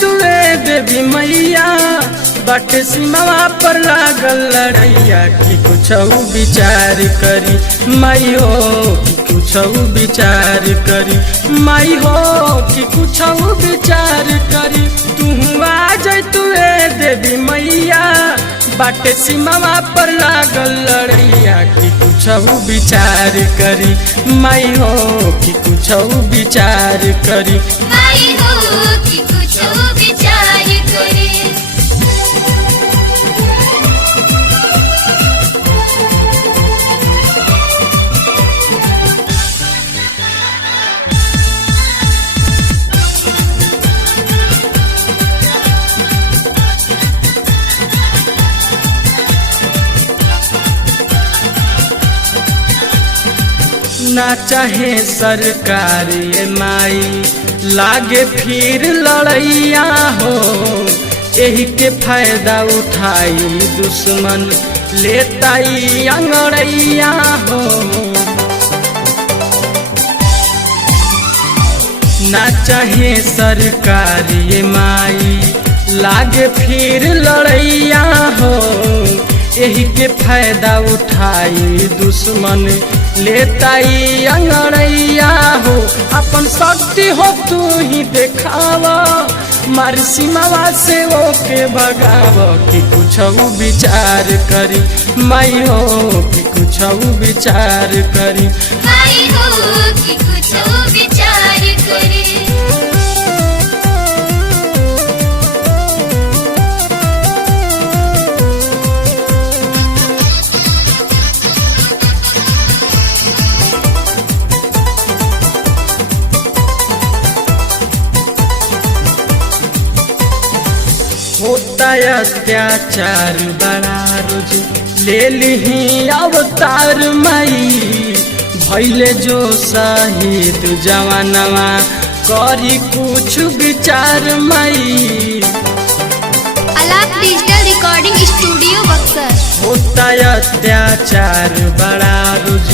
तुए देवी मैया बट सीमा पर लागल लड़ैया कि कुछ विचार करी माई हो कि कुछ विचार करी माई हो कि कुछ विचार करी तू आ जाए तुए देवी मैया बट सीमा पर लागल लड़ैया कि कुछ विचार करी माई हो कि कुछ विचार करी माई हो कि कुछ विचार करे। ना चाहे सरकार ये माई लागे फिर लड़ैया हो यही के फायदा उठाई दुश्मन लेताई अंगड़ैया हो ना चाहे सरकार ये माई लागे फिर लड़ैया हो यही के फायदा उठाई दुश्मन लेताई अंगड़ैया हो अपन शक्ति हो तू ही देखावा मार सीमावा से वो के भगावा कि कुछ विचार करी माई हो कि कुछ विचार करी माई हो कि कुछ विचार करे। होता अत्याचार बड़ा रोज ले ली अवतार माई भैले जो शहीद जवानवा करी कुछ विचार माई। अलाप डिजिटल रिकॉर्डिंग स्टूडियो बक्सर। होता अत्याचार बड़ा रोज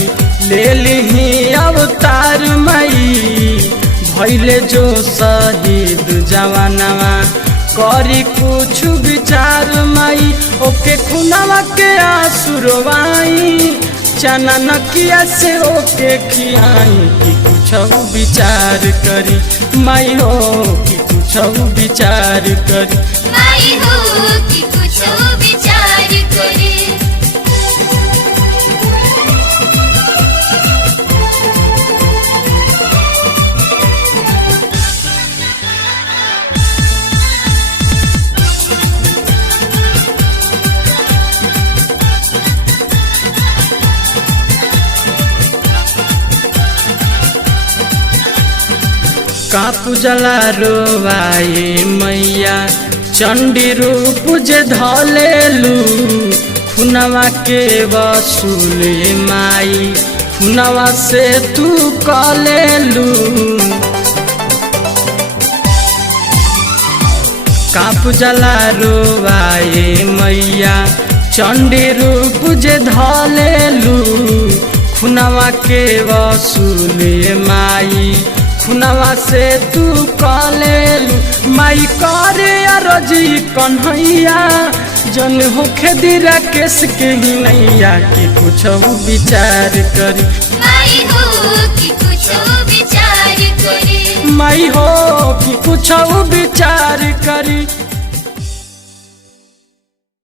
ले ली अवतार माई भैले जो शहीद जवानवा करी कुछ विचार माई ओके खुनावा के आसुरवाई चना नकिया से ओके खियाई कि कुछ विचार करी माई हो कि कुछ विचार करी माई हो कि कुछ विचार करे। कापू जला रोवाए मैया चंडी रूप जे धलेलू खुनवा के वसूल माई खुनवा से तू कलेलू कापू जला रोवाए मैया चंडी रूप जे धलेलू खुनवा के वसूल माई खुनवा से तू कलेलू माई करे रजी कन्हैया जन होखे दिरा केस के ही नैया कि कुछ विचार करी माई हो कि कुछ विचार करे। माई हो कि कुछ विचार करी।